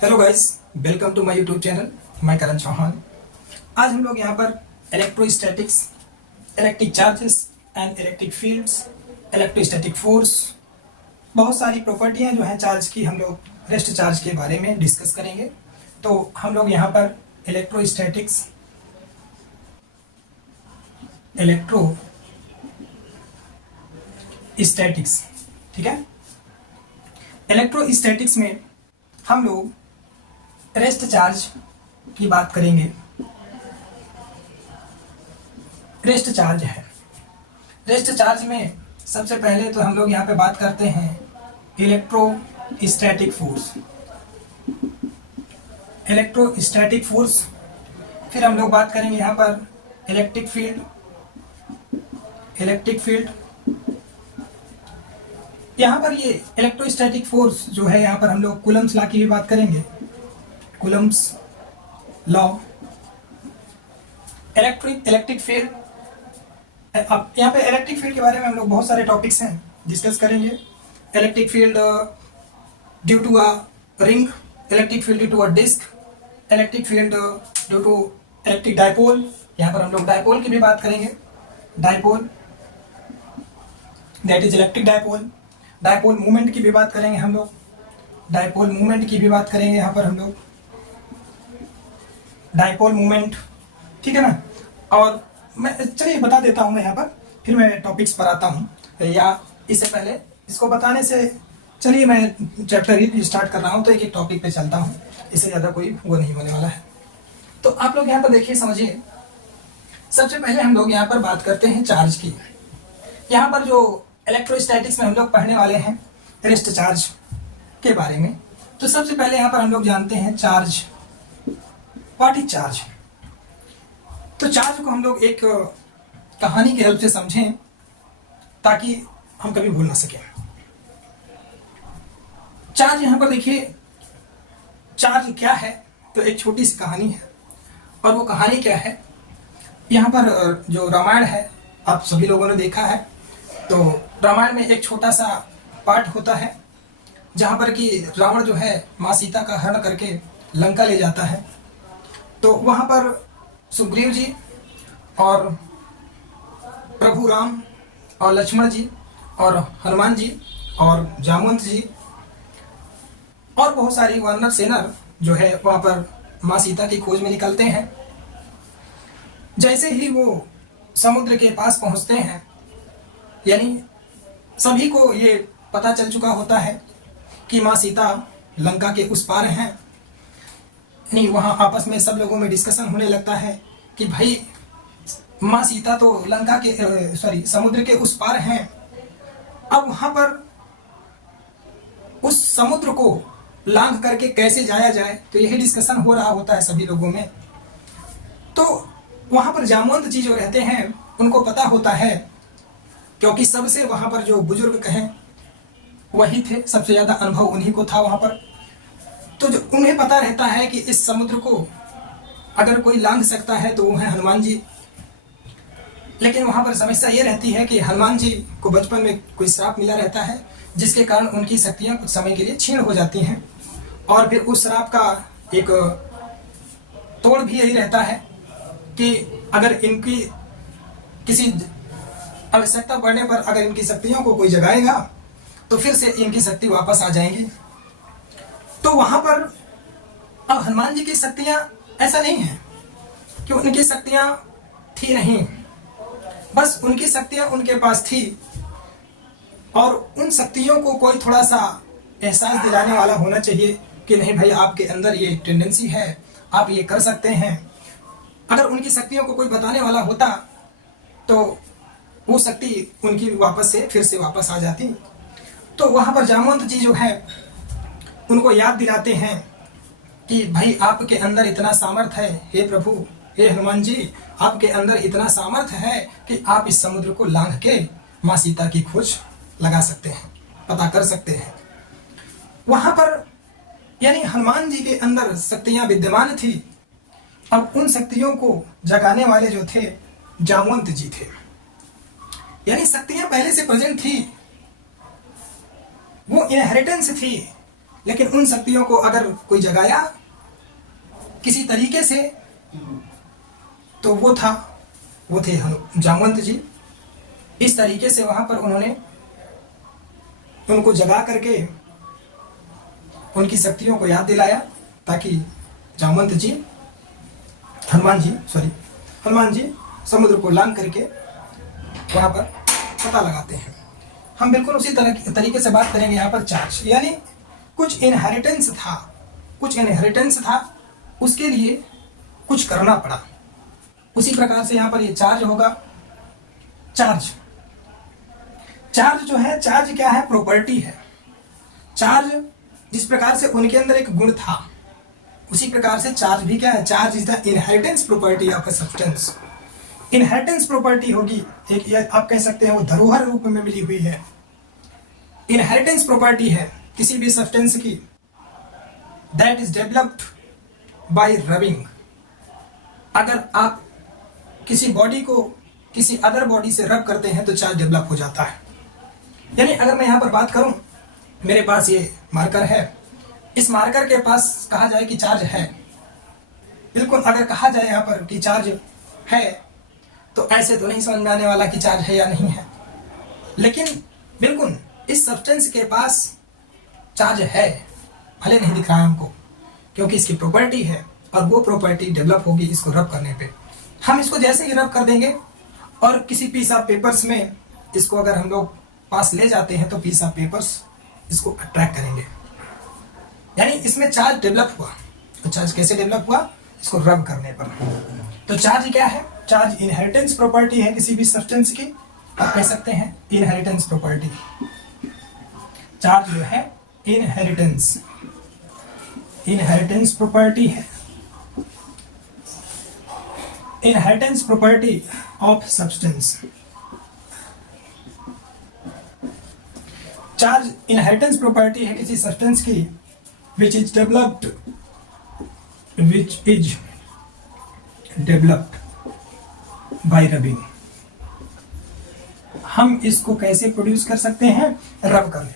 Hello guys, welcome to my YouTube channel. मैं करण चौहान। आज हम लोग यहाँ पर electrostatics, electric charges and electric fields, electrostatic force, बहुत सारी प्रॉपर्टियाँ जो हैं चार्ज की, हम लोग रेस्ट चार्ज के बारे में डिस्कस करेंगे। तो हम लोग यहाँ पर इलेक्ट्रोस्टैटिक्स, इलेक्ट्रोस्टैटिक्स, ठीक है। इलेक्ट्रोस्टैटिक्स में हम लोग रेस्ट चार्ज की बात करेंगे। रेस्ट चार्ज है, रेस्ट चार्ज में सबसे पहले तो हम लोग यहाँ पे बात करते हैं इलेक्ट्रोस्टैटिक फोर्स। इलेक्ट्रोस्टैटिक फोर्स, फिर हम लोग बात करेंगे यहाँ पर इलेक्ट्रिक फील्ड। यहाँ पर ये इलेक्ट्रोस्टैटिक फोर्स जो है, यहाँ पर हम लोग कूलम्स लॉ की भी बात करेंगे। Coulomb's law, electric field. अब यहाँ पे इलेक्ट्रिक फील्ड के बारे में हम लोग बहुत सारे टॉपिक्स हैं, डिस्कस करेंगे। Electric field due to a ring, electric field due to a disc, electric field due to electric dipole. यहाँ पर हम लोग डायपोल की भी बात करेंगे। Dipole, that is electric dipole. Dipole movement की भी बात करेंगे हम लोग। डायपोल मूवमेंट की भी बात करेंगे यहाँ पर हम लोग, डायपोल मूवमेंट, ठीक है ना। और मैं चलिए बता देता हूँ मैं यहाँ पर, फिर मैं टॉपिक्स पर आता हूँ। या इससे पहले इसको बताने से चलिए मैं चैप्टर ही स्टार्ट कर रहा हूँ, तो एक एक टॉपिक पे चलता हूँ, इससे ज़्यादा कोई वो नहीं होने वाला है। तो आप लोग यहाँ पर देखिए, समझिए। सबसे पहले हम लोग यहाँ पर बात करते हैं चार्ज की। यहाँ पर जो इलेक्ट्रोस्टैटिक्स में हम लोग पढ़ने वाले हैं रेस्ट चार्ज के बारे में। तो सबसे पहले यहाँ पर हम लोग जानते हैं चार्ज। What is charge? तो चार्ज को हम लोग एक कहानी की हेल्प से समझें ताकि हम कभी भूल ना सकें। चार्ज, यहाँ पर देखिए, चार्ज क्या है? तो एक छोटी सी कहानी है। और वो कहानी क्या है? यहाँ पर जो रामायण है, आप सभी लोगों ने देखा है। तो रामायण में एक छोटा सा पार्ट होता है जहाँ पर कि रावण जो है माँ सीता का हरण करके लंका ले जाता है। तो वहाँ पर सुग्रीव जी और प्रभु राम और लक्ष्मण जी और हनुमान जी और जामवंत जी और बहुत सारी वानर सेना जो है वहाँ पर माँ सीता की खोज में निकलते हैं। जैसे ही वो समुद्र के पास पहुँचते हैं, यानी सभी को ये पता चल चुका होता है कि माँ सीता लंका के उस पार हैं। यानी वहाँ आपस में सब लोगों में डिस्कशन होने लगता है कि भाई माँ सीता तो लंका के समुद्र के उस पार हैं। अब वहाँ पर उस समुद्र को लांघ करके कैसे जाया जाए, तो यही डिस्कशन हो रहा होता है सभी लोगों में। तो वहाँ पर जामवंत जी जो रहते हैं उनको पता होता है, क्योंकि सबसे वहाँ पर जो बुजुर्ग कहें वही थे, सबसे ज़्यादा अनुभव उन्हीं को था वहाँ पर। तो जो उन्हें पता रहता है कि इस समुद्र को अगर कोई लांघ सकता है तो वो है हनुमान जी। लेकिन वहाँ पर समस्या ये रहती है कि हनुमान जी को बचपन में कोई श्राप मिला रहता है, जिसके कारण उनकी शक्तियाँ कुछ समय के लिए क्षीण हो जाती हैं। और फिर उस श्राप का एक तोड़ भी यही रहता है कि अगर इनकी किसी आवश्यकता पड़ने पर अगर इनकी शक्तियों को कोई जगाएगा तो फिर से इनकी शक्ति वापस आ जाएंगी। तो वहां पर अब हनुमान जी की शक्तियां ऐसा नहीं है कि उनकी शक्तियां थी नहीं, बस उनकी शक्तियां उनके पास थी। और उन शक्तियों को कोई थोड़ा सा एहसास दिलाने वाला होना चाहिए कि नहीं भाई, आपके अंदर ये टेंडेंसी है, आप ये कर सकते हैं। अगर उनकी शक्तियों को कोई बताने वाला होता तो वो शक्ति उनकी वापस से फिर से वापस आ जाती। तो वहाँ पर जामवंत जी जो है उनको याद दिलाते हैं कि भाई आपके अंदर इतना सामर्थ्य है, हे प्रभु, हे हनुमान जी, आपके अंदर इतना सामर्थ्य है कि आप इस समुद्र को लांघ के माँ सीता की खोज लगा सकते हैं, पता कर सकते हैं। वहाँ पर यानी हनुमान जी के अंदर शक्तियाँ विद्यमान थी। अब उन शक्तियों को जगाने वाले जो थे जामवंत जी थे। यानी शक्तियां पहले से प्रेजेंट थी, वो इनहेरिटेंस थी लेकिन उन शक्तियों को अगर कोई जगाया किसी तरीके से तो वो थे जामवंत जी। इस तरीके से वहां पर उन्होंने उनको जगा करके उनकी शक्तियों को याद दिलाया, ताकि जामवंत जी हनुमान जी समुद्र को लांग करके वहां पर पता लगाते हैं। हम बिल्कुल उसी तरीके से बात करेंगे यहाँ पर चार्ज, यानी कुछ इनहेरिटेंस था, उसके लिए कुछ करना पड़ा। उसी प्रकार से यहाँ पर ये चार्ज होगा। चार्ज जो है, चार्ज क्या है? प्रॉपर्टी है। चार्ज जिस प्रकार से उनके अंदर एक गुण था, उसी प्रकार से चार्ज भी क्या है? Charge is the inheritance property of a substance. Inheritance property होगी एक, या आप कह सकते हैं वो धरोहर रूप में मिली हुई है। इनहेरिटेंस प्रॉपर्टी है किसी भी सब्सटेंस की, that is developed by rubbing. अगर आप किसी बॉडी को किसी अदर बॉडी से रब करते हैं तो चार्ज डेवलप हो जाता है। यानी अगर मैं यहाँ पर बात करूं, मेरे पास ये मार्कर है, इस मार्कर के पास कहा जाए कि चार्ज है, बिल्कुल अगर कहा जाए यहाँ पर कि चार्ज है, तो ऐसे तो नहीं समझ में आने वाला कि चार्ज है या नहीं है, लेकिन बिल्कुल इस सब्सटेंस के पास चार्ज है, भले नहीं दिख रहा है हमको, क्योंकि इसकी प्रॉपर्टी है और वो प्रॉपर्टी डेवलप होगी इसको रब करने पे। हम इसको जैसे ही रब कर देंगे और किसी पीस ऑफ पेपर्स में इसको अगर हम लोग पास ले जाते हैं तो पीस ऑफ पेपर्स इसको अट्रैक्ट करेंगे, यानी इसमें चार्ज डेवलप हुआ। तो चार्ज कैसे डेवलप हुआ? इसको रब करने पर। तो चार्ज क्या है? चार्ज इनहेरिटेंस प्रॉपर्टी है किसी भी सब्सटेंस की, आप कह सकते हैं इनहेरिटेंस प्रॉपर्टी। चार्ज जो है इनहेरिटेंस प्रॉपर्टी है, inheritance property of substance. Charge inheritance property है किसी सब्सटेंस की which is developed by rubbing। हम इसको कैसे प्रोड्यूस कर सकते हैं? रब करने में।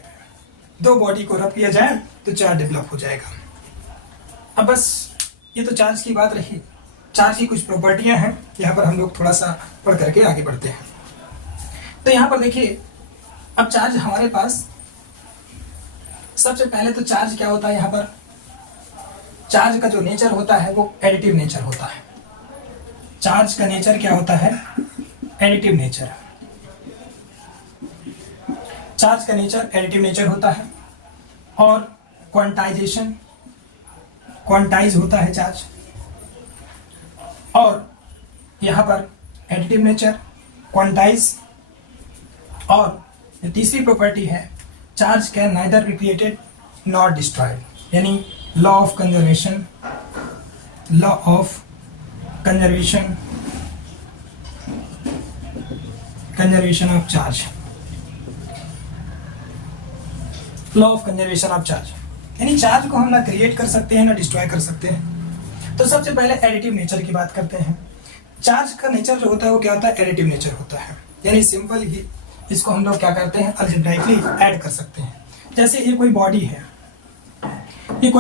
दो बॉडी को रब किया जाए तो चार्ज डेवलप हो जाएगा। अब बस ये तो चार्ज की बात रही। चार्ज की कुछ प्रॉपर्टियां हैं, यहाँ पर हम लोग थोड़ा सा पढ़ करके आगे बढ़ते हैं। तो यहाँ पर देखिए, अब चार्ज हमारे पास, सबसे पहले तो चार्ज क्या होता है? यहाँ पर चार्ज का जो नेचर होता है वो एडिटिव नेचर होता है। चार्ज का नेचर क्या होता है? Additive nature. चार्ज का नेचर एडिटिव नेचर होता है और क्वांटाइज होता है चार्ज। और यहाँ पर एडिटिव नेचर, क्वांटाइज, और तीसरी प्रॉपर्टी है charge can neither be created not destroyed, यानी law of conservation of charge. Law of conservation of charge, यानी चार्ज को हम ना क्रिएट कर सकते हैं ना डिस्ट्रॉय कर सकते हैं। तो सबसे पहले एडिटिव नेचर की बात करते हैं। चार्ज का नेचर जो होता है वो क्या होता है? एडिटिव नेचर होता है, यानी सिंपल ही इसको हम लोग क्या करते हैं? अलजेब्राइकली ऐड कर सकते हैं। जैसे ये कोई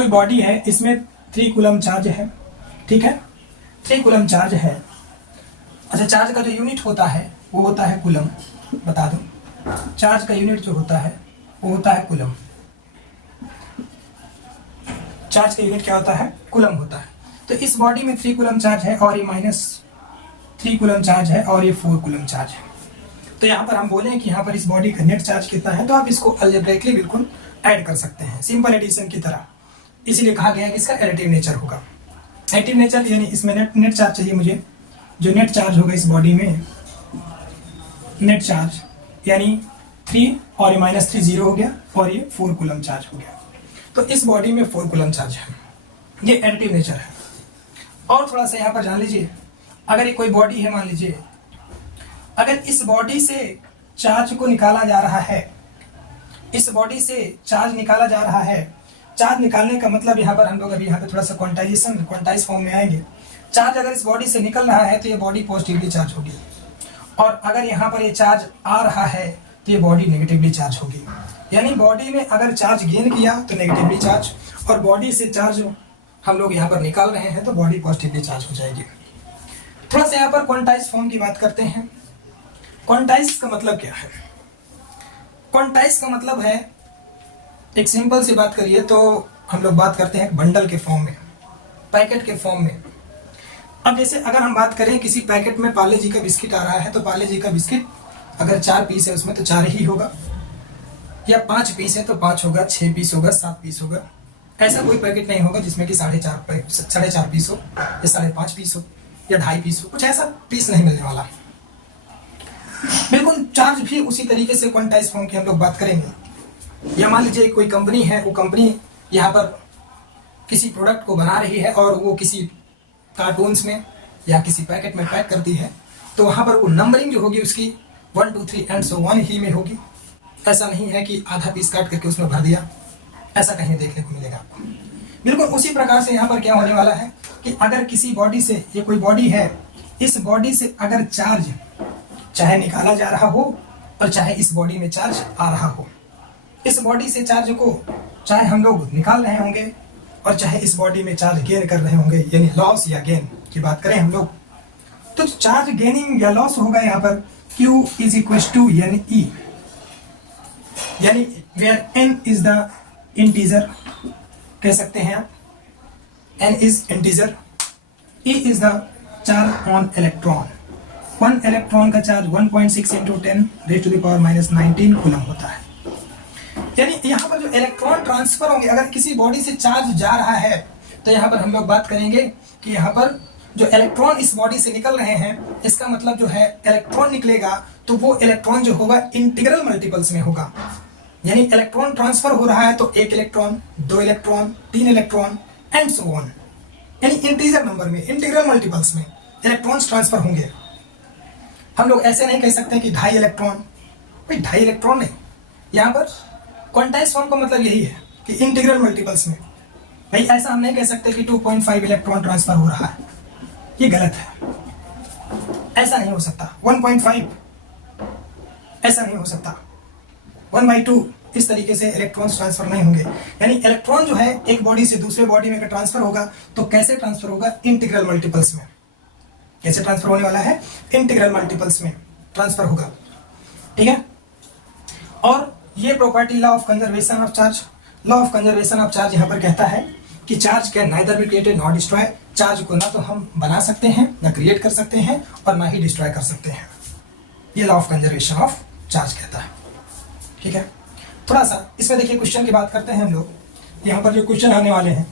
बॉडी है, इसमें 3 कूलम चार्ज है, ठीक है? 3 कूलम चार्ज है। अच्छा, चार्ज का जो यूनिट होता है वो होता है कूलम। बता दूं, चार्ज का यूनिट जो होता है वो होता है कूलम। चार्ज का यूनिट क्या होता है? कूलम होता है। तो इस बॉडी में 3 कूलम चार्ज है और ये -3 कूलम चार्ज है और ये 4 कूलम चार्ज है। तो यहाँ पर हम बोलें कि यहाँ पर इस बॉडी का नेट चार्ज कितना है, तो आप इसको अलजेब्राइकली बिल्कुल ऐड कर सकते हैं, सिंपल एडिशन की तरह। इसीलिए कहा गया है कि इसका एडिटिव नेचर होगा। एडिटिव नेचर यानी इसमें नेट चार्ज चाहिए मुझे। जो नेट चार्ज होगा इस बॉडी में, नेट चार्ज यानी 3 और ये -3 0 हो गया और ये 4 कूलम चार्ज हो गया। तो इस बॉडी में 4 कूलम चार्ज है, ये एडिटिव नेचर है। और थोड़ा सा यहाँ पर जान लीजिए, अगर ये कोई बॉडी है, मान लीजिए अगर इस बॉडी से चार्ज को निकाला जा रहा है, इस बॉडी से चार्ज निकाला जा रहा है, चार्ज निकालने का मतलब यहाँ पर हम लोग अभी यहाँ पे थोड़ा सा क्वांटाइज फॉर्म में आएंगे। चार्ज अगर इस बॉडी से निकल रहा है तो ये बॉडी पॉजिटिवली चार्ज होगी, और अगर यहाँ पर ये चार्ज आ रहा है तो ये बॉडी नेगेटिवली चार्ज होगी। यानी बॉडी में अगर चार्ज गेन किया तो नेगेटिवली चार्ज, और बॉडी से चार्ज हम लोग यहाँ पर निकाल रहे हैं तो बॉडी पॉजिटिवली चार्ज हो जाएगी। थोड़ा सा यहाँ पर क्वांटाइज फॉर्म की बात करते हैं। क्वांटाइज का मतलब क्या है? क्वांटाइज का मतलब है, एक सिंपल सी बात करिए तो हम लोग बात करते हैं बंडल के फॉर्म में, पैकेट के फॉर्म में। अब जैसे अगर हम बात करें किसी पैकेट में पार्ले जी का बिस्किट आ रहा है, तो पार्ले जी का बिस्किट अगर 4 पीस है उसमें तो 4 ही होगा, या 5 पीस है तो 5 होगा, 6 पीस होगा, 7 पीस होगा। ऐसा कोई पैकेट नहीं होगा जिसमें कि 4.5 पीस हो, या 5.5 पीस हो, या 2.5 पीस हो, कुछ ऐसा पीस नहीं मिलने वाला। बिल्कुल चार्ज भी उसी तरीके से क्वांटाइज फॉर्म की हम लोग बात करेंगे। या मान लीजिए कोई कंपनी है, वो कंपनी यहाँ पर किसी प्रोडक्ट को बना रही है और वो किसी कार्टून्स में या किसी पैकेट में पैक करती है, तो वहाँ पर वो नंबरिंग जो होगी उसकी 1 2 3 एंड सो 1 ही में होगी। ऐसा नहीं है कि आधा पीस काट करके उसमें भर दिया, ऐसा कहीं देखने को मिलेगा आपको। बिल्कुल उसी प्रकार से यहाँ पर क्या होने वाला है कि अगर किसी बॉडी से, ये कोई बॉडी है, इस बॉडी से अगर चार्ज चाहे निकाला जा रहा हो और चाहे इस बॉडी में चार्ज आ रहा हो, इस बॉडी से चार्ज को चाहे हम लोग निकाल रहे होंगे और चाहे इस बॉडी में चार्ज गेन कर रहे होंगे, यानी लॉस या गेन की बात करें हम लोग, तो चार्ज गेनिंग या लॉस होगा यहाँ पर Q इज इक्वल टू यानी E, यानी where N is the integer कह सकते हैं आप, N is integer, E is the charge on electron. 1 electron का charge 1.6 into 10 raise to the power -19 coulomb होता है। यानी यहाँ पर जो इलेक्ट्रॉन ट्रांसफर होंगे, अगर किसी बॉडी से चार्ज जा रहा है तो यहाँ पर हम लोग बात करेंगे कि यहाँ पर जो इलेक्ट्रॉन इस बॉडी से निकल रहे हैं, इसका मतलब जो है इलेक्ट्रॉन निकलेगा तो वो इलेक्ट्रॉन जो होगा इंटीग्रल मल्टीपल्स में होगा। यानी इलेक्ट्रॉन ट्रांसफर हो रहा है तो 1 electron, 2 electron, 3 electron and so on, यानी इंटीजर नंबर में, इंटीग्रल मल्टीपल्स में इलेक्ट्रॉन्स ट्रांसफर होंगे। हम लोग ऐसे नहीं कह सकते कि 2.5 इलेक्ट्रॉन, भाई 2.5 इलेक्ट्रॉन नहीं, यहाँ पर क्वांटाइज फॉर्म का मतलब यही है कि इंटीग्रल मल्टीपल्स में। भाई ऐसा हम नहीं कह सकते कि 2.5 इलेक्ट्रॉन ट्रांसफर हो रहा है, ये गलत है, ऐसा नहीं हो सकता। 1.5 ऐसा नहीं हो सकता, 1/2 इस तरीके से इलेक्ट्रॉन्स ट्रांसफर नहीं होंगे। यानी इलेक्ट्रॉन जो है एक बॉडी से दूसरे बॉडी में अगर ट्रांसफर होगा तो कैसे ट्रांसफर होगा? इंटीग्रल मल्टीपल्स में। कैसे ट्रांसफर होने वाला है? इंटीग्रल मल्टीपल्स में ट्रांसफर होगा, ठीक है। और ये property law of conservation of charge, law of conservation of charge यहाँ पर कहता है कि charge can neither be created not destroy. Charge को ना तो हम बना सकते हैं, ना क्रिएट कर सकते हैं, और ना ही डिस्ट्रॉय कर सकते हैं। ये law of conservation of charge कहता है, ठीक है। थोड़ा सा इसमें देखिए क्वेश्चन की बात करते हैं हम लोग। यहाँ पर जो क्वेश्चन आने वाले हैं,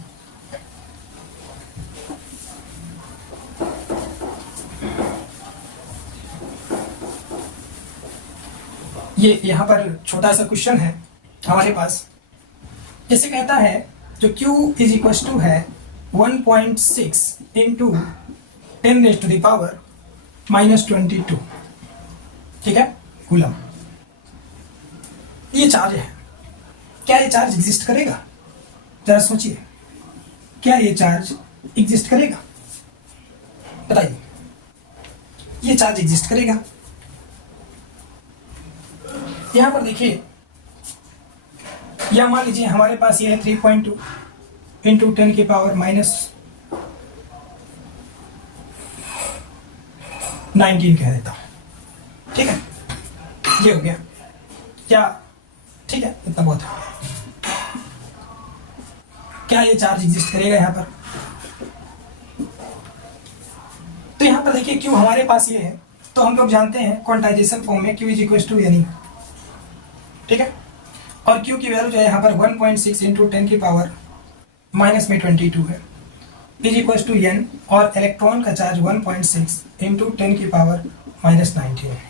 ये यहाँ पर छोटा सा क्वेश्चन है हमारे पास। जैसे कहता है जो Q इज इक्वल टू है 1.6 into 10 raise to the power -22, ठीक है, कूलम। ये चार्ज है, क्या ये चार्ज एग्जिस्ट करेगा? जरा सोचिए, क्या ये चार्ज एग्जिस्ट करेगा? बताइए, ये चार्ज एग्जिस्ट करेगा? यहां पर देखिए, या मान लीजिए हमारे पास ये है 3.2 इंटू 10 की पावर -19 कह देता हूं, ठीक है, ये हो गया क्या? ठीक है, इतना बहुत है। क्या ये चार्ज एग्जिस्ट करेगा यहाँ पर? तो यहाँ पर देखिए Q हमारे पास ये है, तो हम लोग जानते हैं क्वांटाइजेशन फॉर्म में Q इज इक्वल टू यानी, ठीक है, और Q की वैल्यू जो है यहाँ पर 1.6 इंटू 10 की पावर -22 है, इज इक्वल टू n, और इलेक्ट्रॉन का चार्ज 1.6 इंटू 10 की पावर -19 है।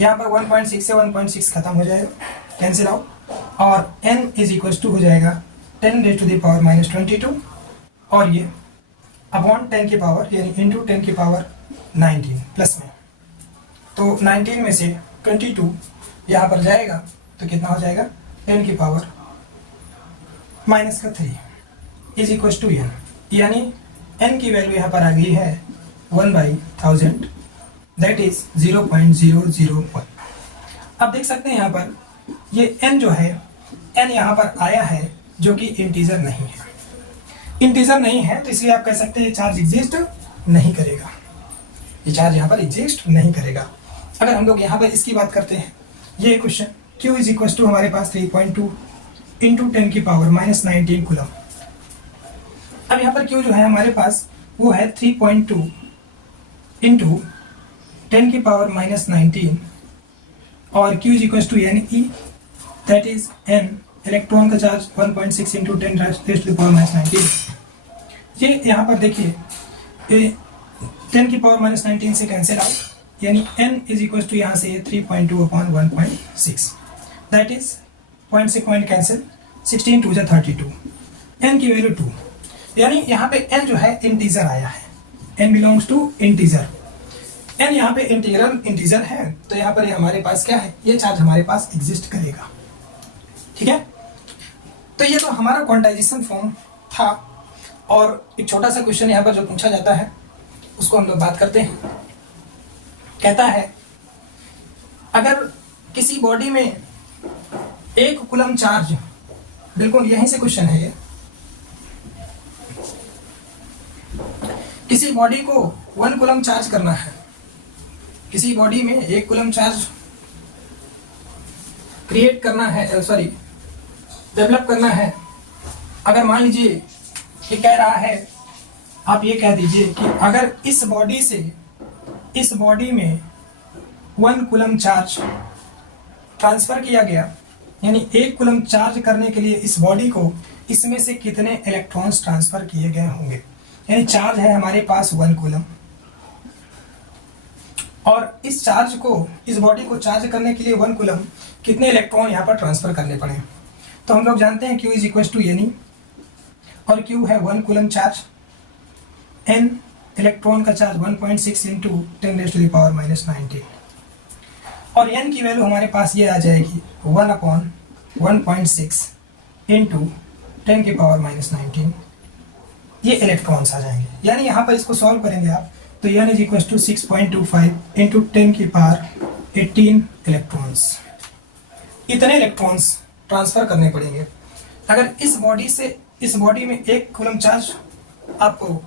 यहाँ पर 1.6 से 1.6 खत्म हो जाएगा, कैंसिल आउट, और n इज इक्वल टू हो जाएगा 10 रेज़ टू द पावर -22, और ये अपॉन 10 की पावर यानी इंटू 10 की पावर 19 प्लस में, तो 19 में से 22 यहाँ पर जाएगा तो कितना हो जाएगा? 10 की power -3 is equal to n, यानी n की वैल्यू यहाँ पर आ गई है 1/1000, दैट इज 0.001। अब देख सकते हैं यहाँ पर ये n जो है, n यहाँ पर आया है जो कि इंटीजर नहीं है। इंटीजर नहीं है तो इसलिए आप कह सकते हैं ये चार्ज एग्जिस्ट नहीं करेगा, ये चार्ज यहाँ पर एग्जिस्ट नहीं करेगा। अगर हम लोग यहाँ पर इसकी बात करते हैं, ये question Q is equal to हमारे पास 3.2 इंटू 10 की पावर -19 कूलम। अब यहाँ पर Q जो है हमारे पास वो है 3.2 इंटू 10 की पावर -19 और Q is equal to NE, that is N electron का charge 1.6 into 10 raise to the power -19। ये यहाँ पर देखिए 10 की पावर -19 से कैंसिल आउट, यानी n इज इक्वल टू यहाँ से 3.2 अपॉन 1.6, दैट इज पॉइंट से पॉइंट कैंसिल, 16 2 32, n की वैल्यू 2, यानी यहाँ पे n जो है इंटीजर आया है, n belongs to integer, n यहाँ पे इंटीजर है तो यहाँ पर ये हमारे पास क्या है, ये चार्ज हमारे पास एग्जिस्ट करेगा। ठीक है, तो ये तो हमारा क्वांटाइजेशन फॉर्म था। और एक छोटा सा क्वेश्चन यहाँ पर जो पूछा जाता है उसको हम लोग बात करते हैं। कहता है अगर किसी बॉडी में 1 कूलम चार्ज, बिल्कुल यहीं से क्वेश्चन है ये, किसी बॉडी को 1 कूलम चार्ज करना है, किसी बॉडी में 1 कूलम चार्ज क्रिएट करना है, सॉरी डेवलप करना है। अगर मान लीजिए ये कह रहा है, आप ये कह दीजिए कि अगर इस बॉडी से इस बॉडी में 1 कूलम चार्ज ट्रांसफर किया गया, यानी 1 कूलम चार्ज करने के लिए इस बॉडी को इसमें से कितने इलेक्ट्रॉन्स ट्रांसफर किए गए होंगे। यानी चार्ज है हमारे पास 1 कूलम और इस चार्ज को, इस बॉडी को चार्ज करने के लिए 1 कूलम कितने इलेक्ट्रॉन यहाँ पर ट्रांसफर करने पड़े। तो हम लोग जानते हैं Q is equal to NE और Q है 1 कूलम चार्ज, N इलेक्ट्रॉन का charge 1.6 into 10 raise to the power -19 और N की वैल्यू हमारे पास ये आ जाएगी 1 अपॉन 1.6 इंटू 10 की पावर -19, ये इलेक्ट्रॉन्स आ जाएंगे। यानी यहाँ पर इसको सॉल्व करेंगे आप तो N is equal to 6.25 into 10 की पावर 18 इलेक्ट्रॉन्स, इतने इलेक्ट्रॉन्स ट्रांसफर करने पड़ेंगे। अगर इस बॉडी से इस बॉडी में 1 कूलम चार्ज, आपको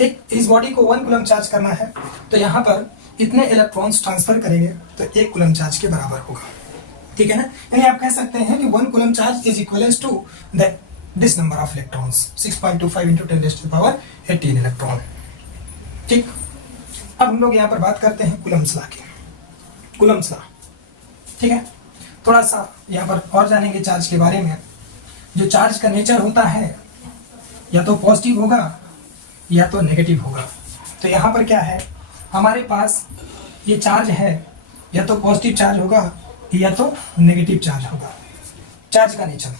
इस बॉडी को 1 कूलम चार्ज करना है तो यहाँ पर इतने इलेक्ट्रॉन्स ट्रांसफर करेंगे तो 1 कूलम चार्ज के बराबर होगा। ठीक है ना, यानी आप कह सकते हैं कि 1 coulomb charge is equal to this number of electrons, 6.25 into 10 raise to the power 18 electron. ठीक, अब हम लोग यहाँ पर बात करते हैं कूलम्स लॉ की, कूलम्स लॉ। ठीक है, थोड़ा सा यहाँ पर और जानेंगे चार्ज के बारे में। जो चार्ज का नेचर होता है या तो पॉजिटिव होगा या तो नेगेटिव होगा। तो यहाँ पर क्या है, हमारे पास ये चार्ज है या तो पॉजिटिव चार्ज होगा या तो नेगेटिव चार्ज होगा। चार्ज का नेचर,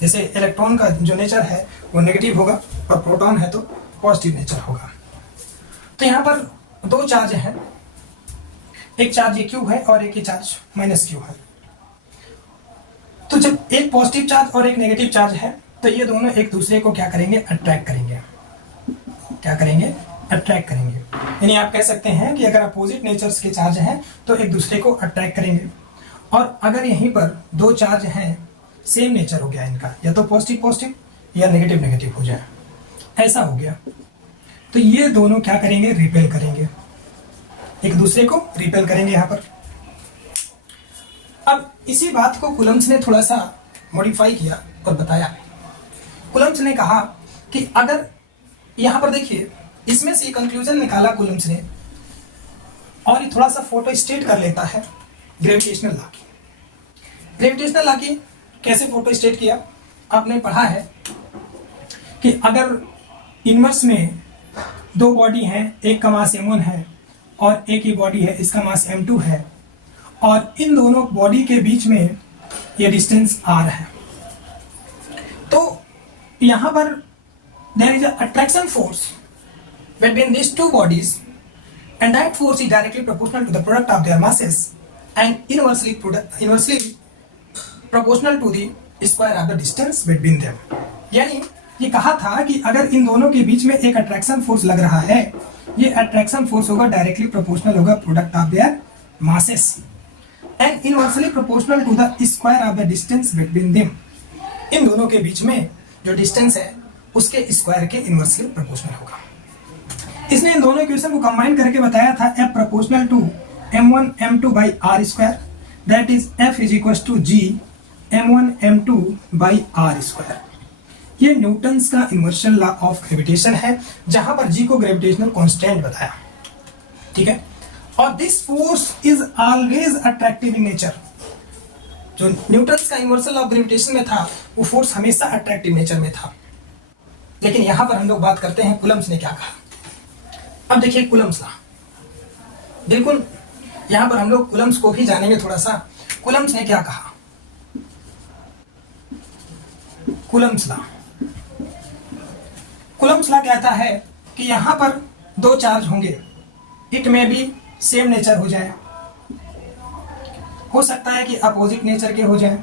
जैसे इलेक्ट्रॉन का जो नेचर है वो नेगेटिव होगा और प्रोटॉन है तो पॉजिटिव नेचर होगा। तो यहाँ पर 2 चार्ज हैं, एक चार्ज ये Q है और एक ये चार्ज -Q है। तो जब एक पॉजिटिव चार्ज और एक नेगेटिव चार्ज है तो ये दोनों एक दूसरे को क्या करेंगे, अट्रैक्ट करेंगे। क्या करेंगे, अट्रैक्ट करेंगे। यानी आप कह सकते हैं कि अगर अपोजिट नेचर्स के चार्ज हैं तो एक दूसरे को अट्रैक्ट करेंगे। और अगर यहीं पर 2 चार्ज हैं, सेम नेचर हो गया इनका, या तो पॉजिटिव पॉजिटिव या नेगेटिव नेगेटिव हो जाए, ऐसा हो गया, तो ये दोनों क्या करेंगे, रिपेल करेंगे, एक दूसरे को रिपेल करेंगे यहाँ पर। अब इसी बात को कूलम्स ने थोड़ा सा मॉडिफाई किया और बताया। कूलम्स ने कहा कि अगर यहाँ पर देखिए, इसमें से कंक्लूजन निकाला कूलम्स ने और ये थोड़ा सा फोटो स्टेट कर लेता है ग्रेविटेशनल लॉ की। ग्रेविटेशनल लॉ की कैसे फोटो स्टेट किया, आपने पढ़ा है कि अगर इनवर्स में 2 बॉडी हैं, एक का मास m1 है और एक ही बॉडी है इसका मास m2 है, और इन दोनों बॉडी के बीच में ये डिस्टेंस r है, तो यहाँ पर there is a attraction force between these 2 bodies and that force is directly proportional to the product of their masses and inversely proportional to the square of the distance between them। यानी ये कहा था कि अगर इन दोनों के बीच में एक अट्रैक्शन फोर्स लग रहा है, ये अट्रैक्शन फोर्स होगा डायरेक्टली प्रोपोर्शनल होगा product of their masses and inversely proportional to the square of the distance between them. इन दोनों के बीच में जो डिस्टेंस है उसके स्क्वायर के इनवर्सली प्रोपोर्शनल होगा। इसने इन दोनों इक्वेशन को कंबाइन करके बताया था F proportional to m1 m2 by R square, that is F is equal to G m1 m2 by R square. ये न्यूटन्स का इनवर्सल लॉ ऑफ ग्रेविटेशन है, जहां पर G को ग्रेविटेशनल कांस्टेंट बताया, ठीक है। और this force is always attractive in nature. जो न्यूटन्स का इनवर्सल लॉ ऑफ ग्रेविटेशन में था वो फोर्स हमेशा अट्रैक्टिव नेचर में था। लेकिन यहां पर हम लोग बात करते हैं कूलम्स ने क्या कहा। अब देखिए कूलम्स लॉ, बिल्कुल यहां पर हम लोग कूलम्स को भी जानेंगे थोड़ा सा। कूलम्स ने क्या कहा, कूलम्स लॉ, कूलम्स लॉ कहता है कि यहां पर दो चार्ज होंगे, इट में भी सेम नेचर हो जाए, हो सकता है कि अपोजिट नेचर के हो जाए।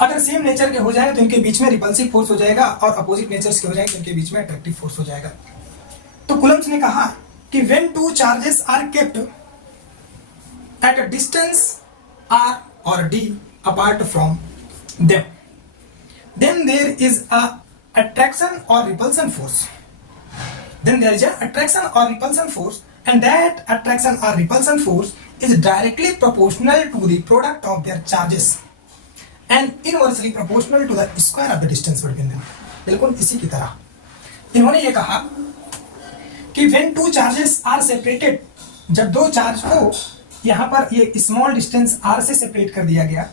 अगर सेम नेचर के हो जाए तो इनके बीच में रिपल्सिव फोर्स हो जाएगा, और अपोजिट नेचर्स के हो जाए तो इनके बीच में अट्रैक्टिव फोर्स हो जाएगा। तो कूलम्स ने कहा कि when two charges are kept at a distance r और d apart from them, then there is a attraction or repulsion force. Then there is a attraction or repulsion force, and that attraction or repulsion force is directly proportional to the product of their charges and inversely proportional to the square of the distance between them. बिल्कुल इसी की तरह इन्होंने ये कहा कि when two charges are separated, जब दो चार्ज को यहाँ पर ये स्मॉल डिस्टेंस r से सेपरेट कर दिया गया,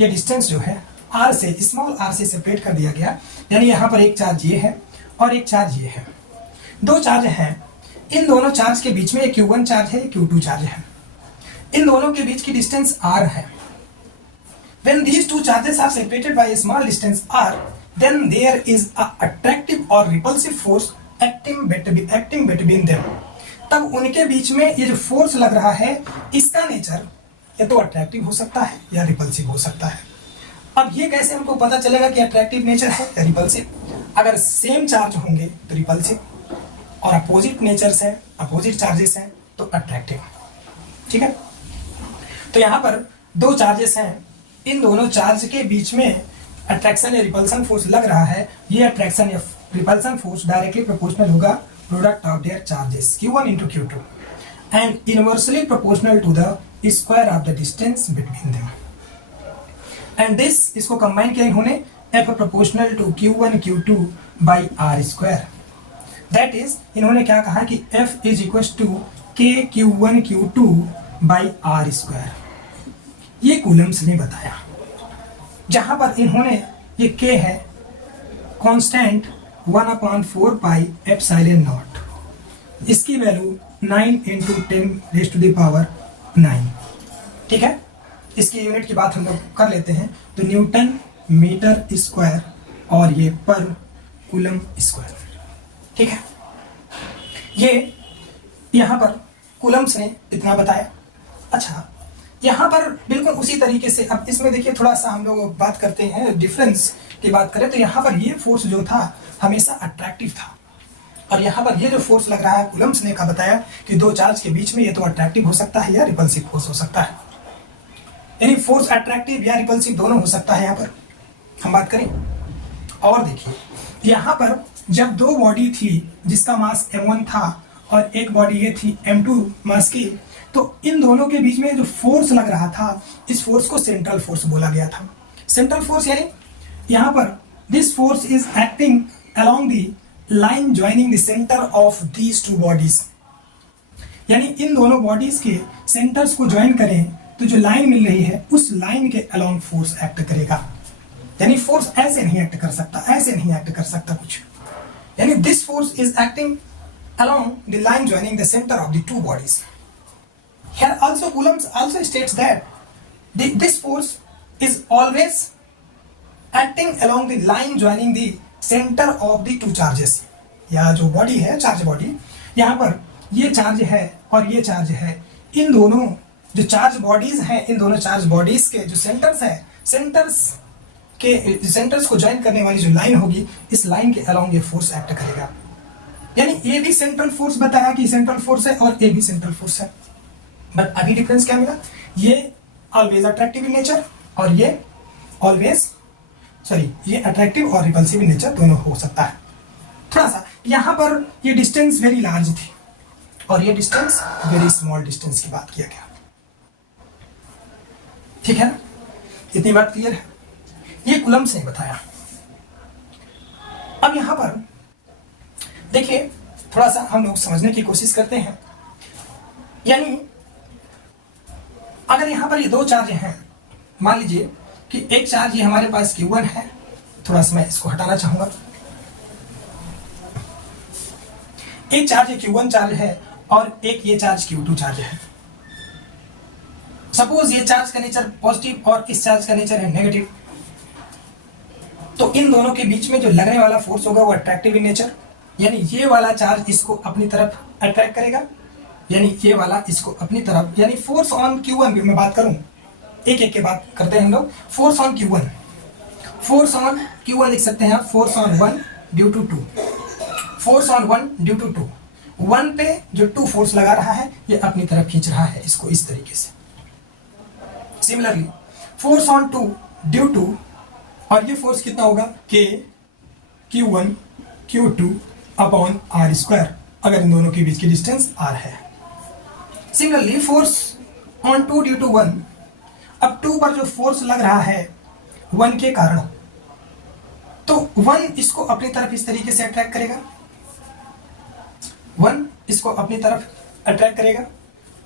ये डिस्टेंस जो है r से, स्मॉल r से सेपरेट कर दिया गया, यानी यहाँ पर एक चार्ज ये है और एक चार्ज ये है, दो चार्ज हैं। इन दोनों चार्ज के बीच में एक q1 चार्ज है, q2 चार्ज है, इन दोनों के बीच की डिस्टेंस r है। When these two charges are separated by a small distance r, then there is a attractive or repulsive force acting between them. तब उनके बीच में ये जो फोर्स लग रहा है इसका नेचर या तो अट्रैक्टिव हो सकता है या रिपल्सिव हो सकता है। अब ये कैसे हमको पता चलेगा कि अट्रैक्टिव नेचर है या रिपल्सिव? अगर सेम चार्ज होंगे तो रिपल्सिव, और अपोजिट नेचर्स है, अपोजिट चार्जेस हैं तो अट्रैक्टिव, ठीक है। तो यहाँ पर दो चार्जेस हैं, इन दोनों चार्ज के बीच में अट्रैक्शन या रिपल्सन फोर्स लग रहा है। ये अट्रैक्शन या रिपल्सन फोर्स डायरेक्टली प्रोपोर्शनल होगा product of there charges q1 into q2 and inversely proportional to the square of the distance between them. And this इसको कंबाइन किया इन्होंने f proportional to q1 q2 by r square. That is इन्होंने क्या कहा कि f is equals to k q1 q2 by r square. ये Coulomb's ने बताया, जहां पर इन्होंने ये k है कांस्टेंट 1/4 पाई एप्सिलॉन नॉट, इसकी वैल्यू 9 into 10⁻⁹, ठीक है। इसकी यूनिट की बात हम लोग कर लेते हैं तो न्यूटन मीटर स्क्वायर और ये पर कूलम स्क्वायर, ठीक है। ये यहाँ पर कूलम्स ने इतना बताया। अच्छा, यहाँ पर बिल्कुल उसी तरीके से अब इसमें देखिए थोड़ा सा हम लोग बात करते हैं डिफरेंस की बात करें तो यहाँ पर ये फोर्स जो था हमेशा अट्रैक्टिव था, और यहाँ पर ये जो फोर्स लग रहा है कूलम्स ने का बताया कि दो चार्ज के बीच में ये तो अट्रैक्टिव हो सकता है या रिपल्सिव फोर्स हो सकता है, यानी फोर्स अट्रैक्टिव या रिपल्सिव दोनों हो सकता है। यहाँ पर हम बात करें और देखिए यहाँ पर जब दो बॉडी थी जिसका मास m1 था और एक बॉडी ये थी m2 मास की, तो इन दोनों के बीच में जो फोर्स लग रहा था इस फोर्स को सेंट्रल फोर्स बोला गया था। सेंट्रल फोर्स यानी यहाँ पर this force is acting along the line joining the centre of these two bodies, यानी इन दोनों बॉडीज के सेंटर्स को ज्वाइन करें तो जो लाइन मिल रही है उस लाइन के अलोंग फोर्स एक्ट करेगा, यानी फोर्स ऐसे नहीं एक्ट कर सकता, ऐसे नहीं एक्ट कर सकता कुछ, यानी this force is acting along the line joining the centre of the two bodies. Here also Coulomb also states that this force is always acting along the line joining the center of the two charges. या जो body है charge body, यहाँ पर ये charge है और ये charge है, इन दोनों जो चार्ज बॉडीज हैं इन दोनों चार्ज बॉडीज के जो सेंटर्स हैं, सेंटर्स को ज्वाइन करने वाली जो लाइन होगी इस लाइन के अलोंग ये फोर्स एक्ट करेगा। यानी ए भी सेंट्रल फोर्स बताया कि सेंट्रल फोर्स है और ए भी सेंट्रल फोर्स है, बट अभी डिफरेंस क्या मिला, ये ऑलवेज अट्रैक्टिव इन नेचर और ये ये अट्रैक्टिव और रिपल्सिव इन नेचर दोनों हो सकता है। थोड़ा सा यहाँ पर ये डिस्टेंस वेरी लार्ज थी और ये डिस्टेंस वेरी स्मॉल डिस्टेंस की बात किया गया। ठीक है ना, इतनी बात क्लियर है। ये कूलम्ब्स ने बताया। अब यहां पर देखिए, थोड़ा सा हम लोग समझने की कोशिश करते हैं। यानी अगर यहां पर ये दो चार्ज हैं, मान लीजिए कि एक चार्ज ये हमारे पास Q1 है, थोड़ा सा मैं इसको हटाना चाहूंगा। एक चार्ज ये Q1 चार्ज है और एक ये चार्ज Q2 चार्ज है। सपोज ये चार्ज का नेचर पॉजिटिव और इस चार्ज का नेचर है नेगेटिव, तो इन दोनों के बीच में जो लगने वाला फोर्स होगा वो अट्रैक्टिव इन नेचर, यानी ये वाला चार्ज इसको अपनी तरफ अट्रैक्ट करेगा, यानी ये वाला इसको अपनी तरफ, यानी फोर्स ऑन Q1 की मैं बात करूं, एक एक के बात करते हैं हम लोग। फोर्स ऑन Q1 लिख सकते हैं आप, force on 1 due to 2, force on 1 due to 2, 1 पे जो 2 फोर्स लगा रहा है ये अपनी तरफ खींच रहा है इसको इस तरीके से। Similarly force on 2 due to, और ये फोर्स कितना होगा, K Q1 Q2 upon R square, अगर इन दोनों के बीच की डिस्टेंस R है। Similarly force on 2 due to 1, अब 2 पर जो फोर्स लग रहा है 1 के कारण, तो 1 इसको अपनी तरफ इस तरीके से अट्रैक्ट करेगा, 1 इसको अपनी तरफ अट्रैक्ट करेगा,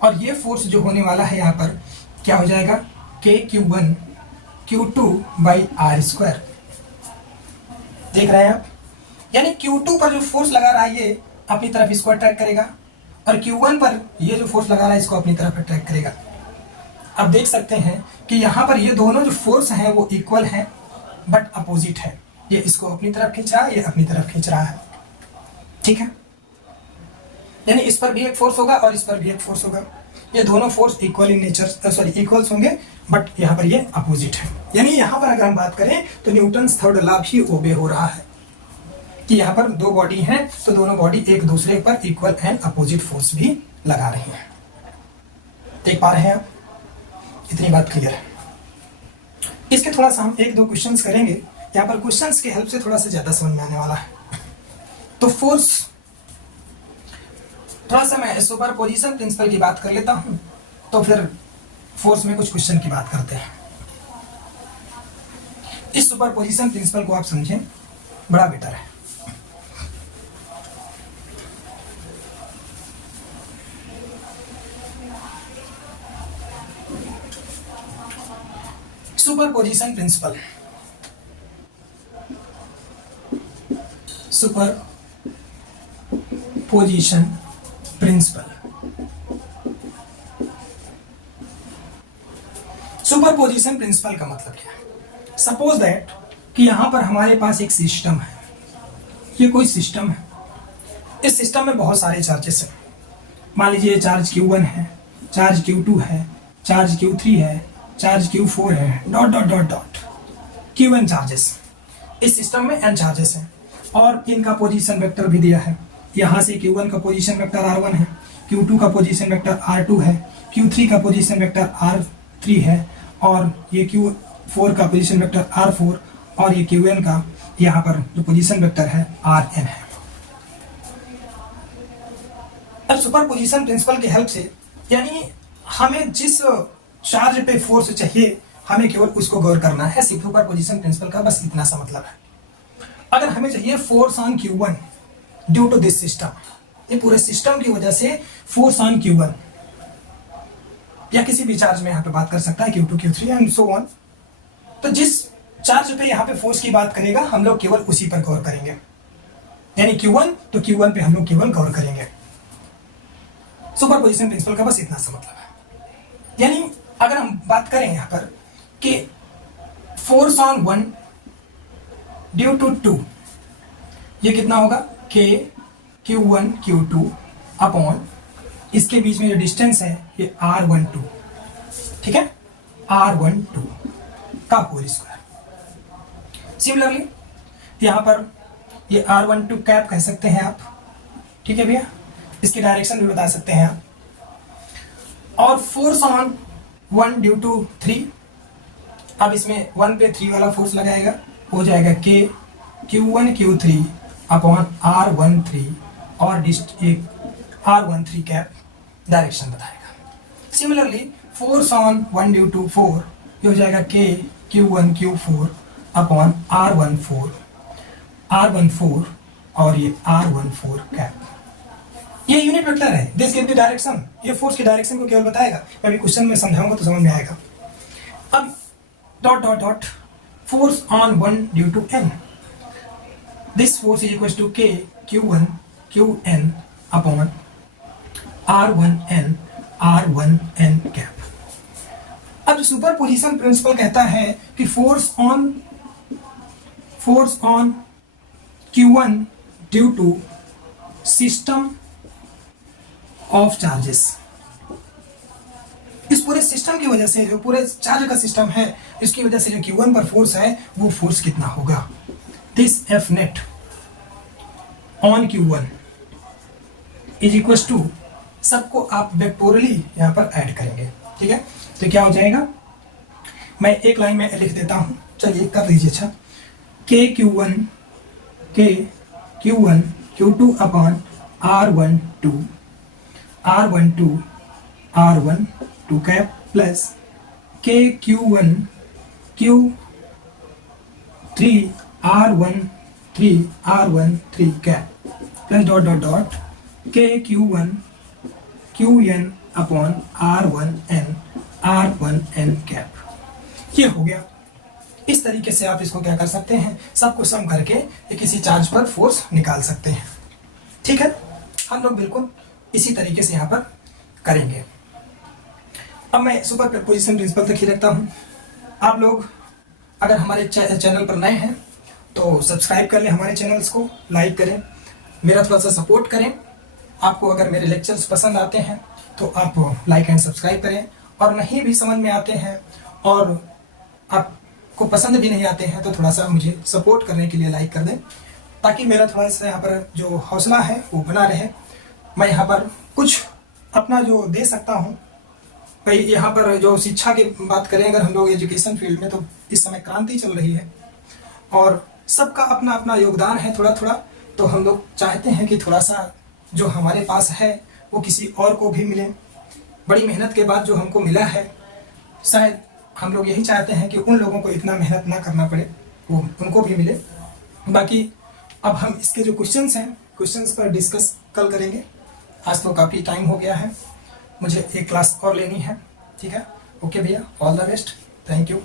और ये फोर्स जो होने वाला है यहाँ पर क्या हो जाएगा, K Q1 Q2 by R square. देख रहे हैं आप, यानी Q2 पर जो फोर्स लगा रहा है ये अपनी तरफ इसको अट्रैक्ट करेगा, और Q1 पर ये जो फोर्स लगा रहा है इसको अपनी तरफ अट्रैक्ट करेगा। अब देख सकते हैं कि यहाँ पर ये दोनों जो फोर्स हैं वो इक्वल हैं बट अपोजिट है, ये इसको अपनी तरफ खींच रहा है, ये अपनी तरफ खींच रहा है। ठीक है, यानी इस पर भी एक फोर्स होगा और इस पर भी एक फोर्स होगा, ये दोनों force equal in nature, equals होंगे, बट यहाँ पर ये अपोजिट है। यानी यहाँ पर अगर हम बात करें तो न्यूटन्स थर्ड लॉ भी ओबे हो रहा है कि यहाँ पर दो बॉडी हैं तो दोनों बॉडी एक दूसरे पर इक्वल एंड अपोजिट फोर्स भी लगा रही हैं। देख पा रहे हैं आप, इतनी बात क्लियर है। इसके थोड़ा सा हम एक दो क्वेश्चंस करेंगे, यहाँ पर क्वेश्चंस की हेल्प से थोड़ा सा ज्यादा समझ में आने वाला है। तो फोर्स, थोड़ा सा मैं सुपरपोजिशन प्रिंसिपल की बात कर लेता हूं, तो फिर फोर्स में कुछ क्वेश्चन की बात करते हैं। इस सुपरपोजिशन प्रिंसिपल को आप समझें, बड़ा बेटर है। Superposition principle, superposition principle, superposition principle का मतलब क्या है। सपोज दैट कि यहां पर हमारे पास एक सिस्टम है, ये कोई सिस्टम है, इस सिस्टम में बहुत सारे चार्जेस हैं। मान लीजिए चार्ज Q1 है, चार्ज Q2 है, चार्ज Q3 है, चार्ज Q4 है, dot dot dot dot Qn charges. इस सिस्टम में n चार्जेस हैं और इनका पोजीशन वेक्टर भी दिया है। यहाँ से Q1 का पोजीशन वेक्टर R1 है, Q2 का पोजीशन वेक्टर R2 है, Q3 का पोजीशन वेक्टर R3 है, और ये Q4 का पोजीशन वेक्टर R4, और ये Qn का यहाँ पर जो पोजीशन वेक्टर है Rn है। अब सुपरपोजिशन प्रिंसिपल की हेल्प से, यानी हमें जिस चार्ज पे फोर्स चाहिए हमें केवल उसको गौर करना है। सुपरपोजिशन प्रिंसिपल का बस इतना सा मतलब है। अगर हमें चाहिए force on Q1 due to this system, ये पूरे सिस्टम की वजह से फोर्स ऑन Q1, या किसी भी चार्ज में यहाँ पे बात कर सकता है Q2 Q3 and so on, तो जिस चार्ज पे यहाँ पे फोर्स की बात करेगा हम लोग केवल उसी पर गौर करेंगे। यानी Q1 तो Q1 पे हम लोग केवल गौर करेंगे। सुपरपोजिशन प्रिंसिपल का बस इतना सा मतलब है। यानी अगर हम बात करें यहाँ पर कि फोर्स ऑन 1 ड्यू टू 2, ये कितना होगा, K Q1 Q2 अपॉन इसके बीच में जो डिस्टेंस है ये R12, ठीक है, R12 का होल स्क्वायर। सिमिलरली यहां पर ये R12 कैप कह सकते हैं आप, ठीक है भैया, इसकी डायरेक्शन भी बता सकते हैं आप। और फोर्स ऑन 1 ड्यू टू 3, अब इसमें 1 पे 3 वाला फोर्स लगाएगा, हो जाएगा K Q1 Q3 upon R13 और एक R13 कैप डायरेक्शन बताएगा। Similarly force on 1 due to 4 ये हो जाएगा K Q1 Q4 upon R14 और ये R14 कैप। ये यूनिट वेक्टर है, दिस गिव द डायरेक्शन, ये फोर्स की डायरेक्शन को केवल बताएगा। मैं अभी क्वेश्चन में समझाऊंगा तो समझ में आएगा। अब dot dot dot force on 1 due to n, this force is equal to K Q1 Qn upon R1n cap. अब सुपरपोजिशन प्रिंसिपल कहता है कि force on Q1 due to system of charges, इस पूरे सिस्टम की वजह से, जो पूरे चार्ज का सिस्टम है, इसकी वजह से जो Q1 पर फोर्स है वो फोर्स कितना होगा, this F net on Q1 is equal to, सबको आप वेक्टोरली यहाँ पर ऐड करेंगे, ठीक है। तो क्या हो जाएगा, मैं एक लाइन में लिख देता हूँ, चलिए कर लीजिए। अच्छा, K Q1 Q2 upon R12 cap plus K Q1 Q3 R13 cap plus dot dot dot K Q1 Qn upon R1n cap. ये हो गया। इस तरीके से आप इसको क्या कर सकते हैं, सबको सम करके किसी चार्ज पर फोर्स निकाल सकते हैं, ठीक है। हम लोग बिल्कुल इसी तरीके से यहाँ पर करेंगे। अब मैं सुपरपोजिशन प्रिंसिपल तक ही रखता हूँ। आप लोग अगर हमारे चैनल पर नए हैं तो सब्सक्राइब कर लें, हमारे चैनल्स को लाइक करें, मेरा थोड़ा सा सपोर्ट करें। आपको अगर मेरे लेक्चर्स पसंद आते हैं तो आप लाइक एंड सब्सक्राइब करें, और नहीं भी समझ में आते हैं और आपको पसंद भी नहीं आते हैं तो थोड़ा सा मुझे सपोर्ट करने के लिए लाइक कर दें, ताकि मेरा थोड़ा सा यहाँ पर जो हौसला है वो बना रहे। मैं यहाँ पर कुछ अपना जो दे सकता हूँ, भाई यहाँ पर जो शिक्षा की बात करें अगर हम लोग एजुकेशन फील्ड में, तो इस समय क्रांति चल रही है और सबका अपना अपना योगदान है थोड़ा थोड़ा। तो हम लोग चाहते हैं कि थोड़ा सा जो हमारे पास है वो किसी और को भी मिले। बड़ी मेहनत के बाद जो हमको मिला है, शायद हम लोग यही चाहते हैं कि उन लोगों को इतना मेहनत ना करना पड़े, वो उनको भी मिले। बाकी अब हम इसके जो क्वेश्चंस हैं, क्वेश्चंस पर डिस्कस कल करेंगे। आज तो काफ़ी टाइम हो गया है, मुझे एक क्लास और लेनी है, ठीक है। ओके भैया, all the best, thank you.